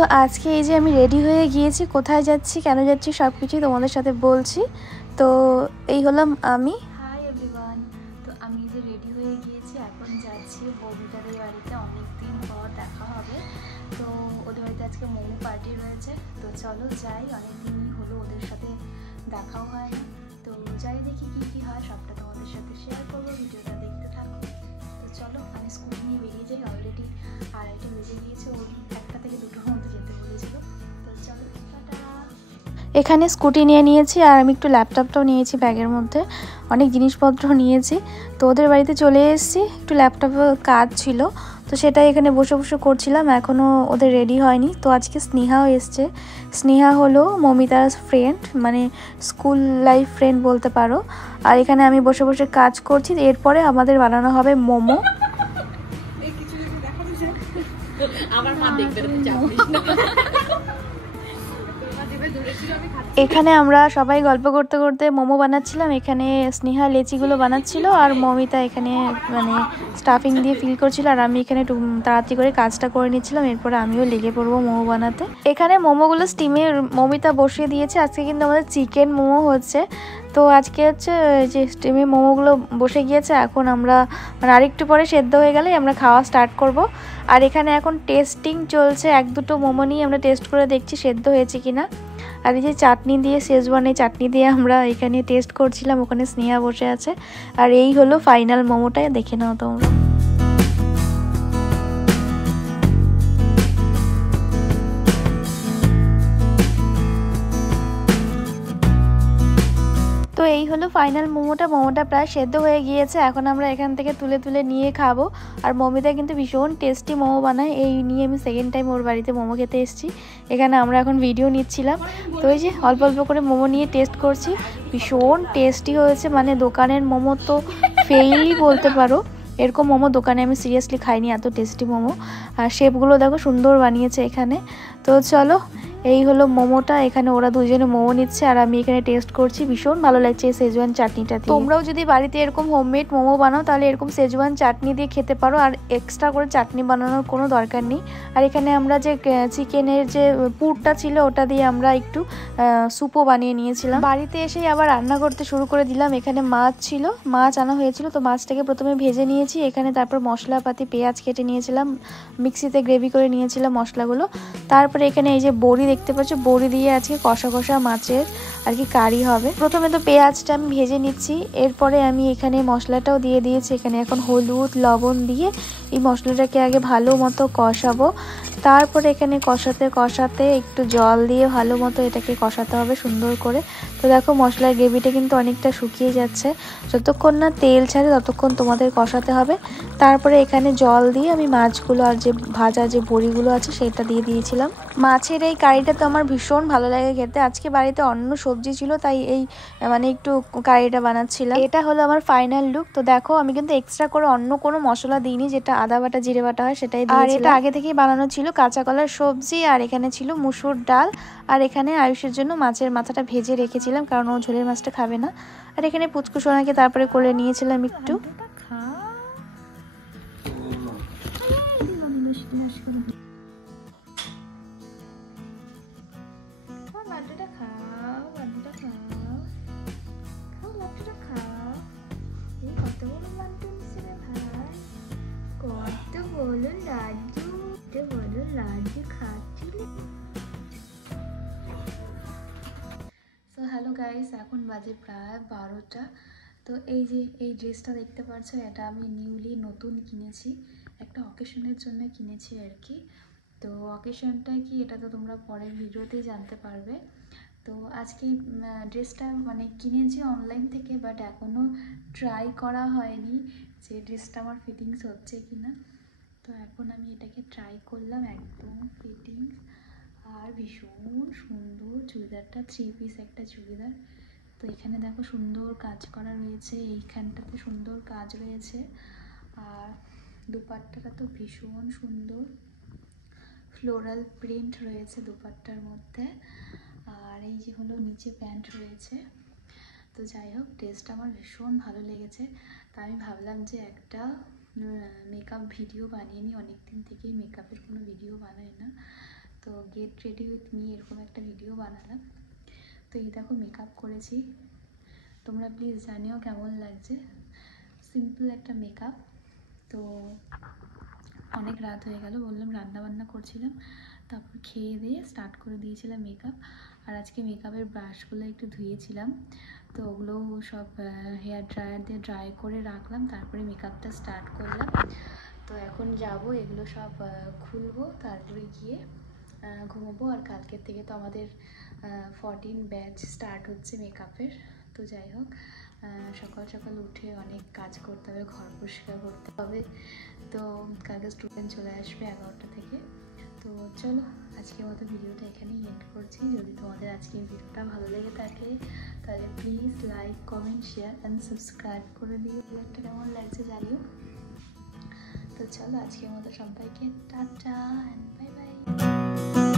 তো আজকে এই যে আমি রেডি হয়ে গিয়েছি, কোথায় যাচ্ছি কেন যাচ্ছি সব কিছুই তোমাদের সাথে বলছি। তো এই হলাম আমি। হাই এভরিওয়ান, তো আমি যে রেডি হয়ে গিয়েছি, এখন যাচ্ছি বৌদিটাদের বাড়িতে। অনেক দিন পর দেখা হবে। তো ওদের বাড়িতে আজকে মোমো পার্টি রয়েছে, তো চলো যাই। অনেক দিনই হলো ওদের সাথে দেখাও হয় না। তো যাই, দেখি কি কি হয় সবটা তোমাদের সাথে শেয়ার করবো, ভিডিওটা দেখতে থাকো। তো চলো, আমি স্কুটি নিয়ে বেরিয়ে যাই। অলরেডি 2:30 বেজে গিয়েছে, ওর 1টা থেকে 2টোর মধ্যে যেতে বলেছিল। তো চলো, টাটা। এখানে স্কুটি নিয়ে নিয়েছি আর আমি একটু ল্যাপটপটাও নিয়েছি ব্যাগের মধ্যে, অনেক জিনিসপত্র নিয়েছি। তো ওদের বাড়িতে চলে এসেছি, একটু ল্যাপটপে কাজ ছিল, তো সেটাই এখানে বসে বসে করছিলাম। এখনও ওদের রেডি হয়নি। তো আজকে স্নেহাও এসছে। স্নেহা হলো মমিতার ফ্রেন্ড, মানে স্কুল লাইফ ফ্রেন্ড বলতে পারো। আর এখানে আমি বসে বসে কাজ করছি। এরপরে আমাদের বানানো হবে মোমো। এখানে আমরা সবাই গল্প করতে করতে মোমো বানাচ্ছিলাম। এখানে স্নেহা লেচিগুলো বানাচ্ছিল আর মমিতা এখানে মানে স্টাফিং দিয়ে ফিল করছিল, আর আমি এখানে তাড়াতাড়ি করে কাজটা করে নিচ্ছিলাম। এরপরে আমিও লেগে পড়বো মোমো বানাতে। এখানে মোমোগুলো স্টিমে মমিতা বসিয়ে দিয়েছে। আজকে কিন্তু আমাদের চিকেন মোমো হচ্ছে। তো আজকে হচ্ছে যে স্টিমে মোমোগুলো বসে গিয়েছে, এখন আমরা মানে আরেকটু পরে সেদ্ধ হয়ে গেলেই আমরা খাওয়া স্টার্ট করব। আর এখানে এখন টেস্টিং চলছে, 1-2টো মোমো নিয়ে আমরা টেস্ট করে দেখছি সেদ্ধ হয়েছে কিনা। আর এই যে চাটনি দিয়ে, শেজওয়ান এই চাটনি দিয়ে আমরা এখানে টেস্ট করছিলাম। ওখানে স্নেহা বসে আছে। আর এই হলো ফাইনাল মোমোটা, দেখে নাও তোমরা। তো এই হলো ফাইনাল মোমোটা প্রায় সেদ্ধ হয়ে গিয়েছে। এখন আমরা এখান থেকে তুলে তুলে নিয়ে খাবো। আর মমিতা কিন্তু ভীষণ টেস্টি মোমো বানায়। এই নিয়ে আমি সেকেন্ড টাইম ওর বাড়িতে মোমো খেতে এসেছি। এখানে আমরা এখন ভিডিও নিচ্ছিলাম। তো এই যে অল্প অল্প করে মোমো নিয়ে টেস্ট করছি। ভীষণ টেস্টি হয়েছে, মানে দোকানের মোমো তো ফেইলই বলতে পারো। এরকম মোমো দোকানে আমি সিরিয়াসলি খাইনি, এত টেস্টি মোমো। আর শেপগুলো দেখো সুন্দর বানিয়েছে এখানে। তো চলো, এই হলো মোমোটা। এখানে ওরা দুজনে মোমো নিচ্ছে আর আমি এখানে টেস্ট করছি। ভীষণ ভালো লাগছে এই সেজওয়ান চাটনিটা দিয়ে। তোমরাও যদি বাড়িতে এরকম হোমমেড মোমো বানাও তাহলে এরকম সেজওয়ান চাটনি দিয়ে খেতে পারো, আর এক্সট্রা করে চাটনি বানানোর কোনো দরকার নেই। আর এখানে আমরা যে চিকেনের যে পুরটা ছিল ওটা দিয়ে আমরা একটু স্যুপও বানিয়ে নিয়েছিলাম। বাড়িতে এসেই আবার রান্না করতে শুরু করে দিলাম। এখানে মাছ ছিল, মাছ আনা হয়েছিল, তো মাছটাকে প্রথমে ভেজে নিয়েছি। এখানে তারপর মশলাপাতি পেঁয়াজ কেটে নিয়েছিলাম, মিক্সিতে গ্রেভি করে নিয়েছিলাম মশলাগুলো। তারপরে এখানে এই যে বড়ি দেখতে পাচ্ছ, বড়ি দিয়ে আজকে কষা কষা মাছের আর কি কারি হবে। প্রথমে তো পেঁয়াজটা আমি ভেজে নিচ্ছি, এরপরে আমি এখানে মশলাটাও দিয়ে দিয়েছি। এখানে এখন হলুদ লবণ দিয়ে এই মশলাটাকে আগে ভালো মতো কষাবো। তারপরে এখানে কষাতে কষাতে একটু জল দিয়ে ভালো মতো এটাকে কষাতে হবে সুন্দর করে। তো দেখো মশলার গ্রেভিটা কিন্তু অনেকটা শুকিয়ে যাচ্ছে। যতক্ষণ না তেল ছাড়ে ততক্ষণ তোমাদের কষাতে হবে। তারপরে এখানে জল দিয়ে আমি মাছগুলো আর যে ভাজা যে বড়িগুলো আছে সেটা দিয়ে দিয়েছিলাম। মাছের এই কারিটা তো আমার ভীষণ ভালো লাগে খেতে। আজকে বাড়িতে অন্য সবজি ছিল, তাই এই মানে একটু কারিটা বানাচ্ছিলাম। এটা হলো আমার ফাইনাল লুক। তো দেখো আমি কিন্তু এক্সট্রা করে অন্য কোনো মশলা দিইনি, যেটা আদা বাটা জিরে বাটা হয় সেটাই দিয়েছিলাম। আর এটা আগে থেকেই বানানো ছিল, কাঁচা কলার সবজি, আর এখানে ছিল মুসুর ডাল। আর এখানে আয়ুষের জন্য মাছের মাথাটা ভেজে রেখেছিলাম, কারণ ও ঝোলের মাছটা খাবে না। আর এখানে পুচকু সোনাকে তারপরে কোলে নিয়েছিলাম একটু। সো হ্যালো গাইস, এখন বাজে প্রায় 12টা। তো এই যে এই ড্রেসটা দেখতে পাচ্ছ, এটা আমি নিউলি নতুন কিনেছি, একটা অকেশনের জন্য কিনেছি আর কি। তো অকেশনটা কি এটা তো তোমরা পরের ভিডিওতেই জানতে পারবে। তো আজকে ড্রেসটা মানে কিনেছি অনলাইন থেকে, বাট এখনও ট্রাই করা হয়নি যে ড্রেসটা আমার ফিটিংস হচ্ছে কি না। তো এখন আমি এটাকে ট্রাই করলাম, একদম ফিটিংস আর ভীষণ সুন্দর। চুড়িদারটা 3 পিস একটা চুড়িদার। তো এখানে দেখো সুন্দর কাজ করা রয়েছে, এইখানটাতে সুন্দর কাজ রয়েছে। আর দুপাট্টাটা তো ভীষণ সুন্দর, ফ্লোরাল প্রিন্ট রয়েছে দুপাট্টার মধ্যে। আর এই যে হলো নিচে প্যান্ট রয়েছে। তো যাই হোক, ড্রেসটা আমার ভীষণ ভালো লেগেছে। তা আমি ভাবলাম যে একটা মেকআপ ভিডিও বানিয়ে নিই, অনেক দিন থেকেই মেকআপের কোনো ভিডিও বানাই না। তো গেট রেডি উইথ মি এরকম একটা ভিডিও বানালাম। তো এই দেখো মেকআপ করেছি, তোমরা প্লিজ জানিও কেমন লাগছে। সিম্পল একটা মেকআপ। তো অনেক রাত হয়ে গেল, বললাম রান্নাবান্না করছিলাম, তারপর খেয়ে দিয়ে স্টার্ট করে দিয়েছিলাম মেকআপ। আর আজকে মেকআপের ব্রাশগুলো একটু ধুয়েছিলাম, তো ওগুলো সব হেয়ার ড্রায়ার দিয়ে ড্রাই করে রাখলাম, তারপরে মেকআপটা স্টার্ট করলাম। তো এখন যাব, এগুলো সব খুলবো, তারপরে গিয়ে ঘুমোবো। আর কালকের থেকে তো আমাদের 14 ব্যাচ স্টার্ট হচ্ছে মেকআপের। তো যাই হোক, সকাল সকাল উঠে অনেক কাজ করতে হবে, ঘর পরিষ্কার করতে হবে। তো কালকে স্টুডেন্ট চলে আসবে 11টা থেকে। তো চলো, আজকের মতো ভিডিওটা এখানেই এন্ড করছি। যদি তোমাদের আজকের ভিডিওটা ভালো লেগে থাকে তাহলে please like, comment, share and subscribe করে দিও। ভিডিওটা কেমন লাগছে জানিও। তো চলো, আজকের মতো সবাইকে টাটা অ্যান্ড বাই বাই।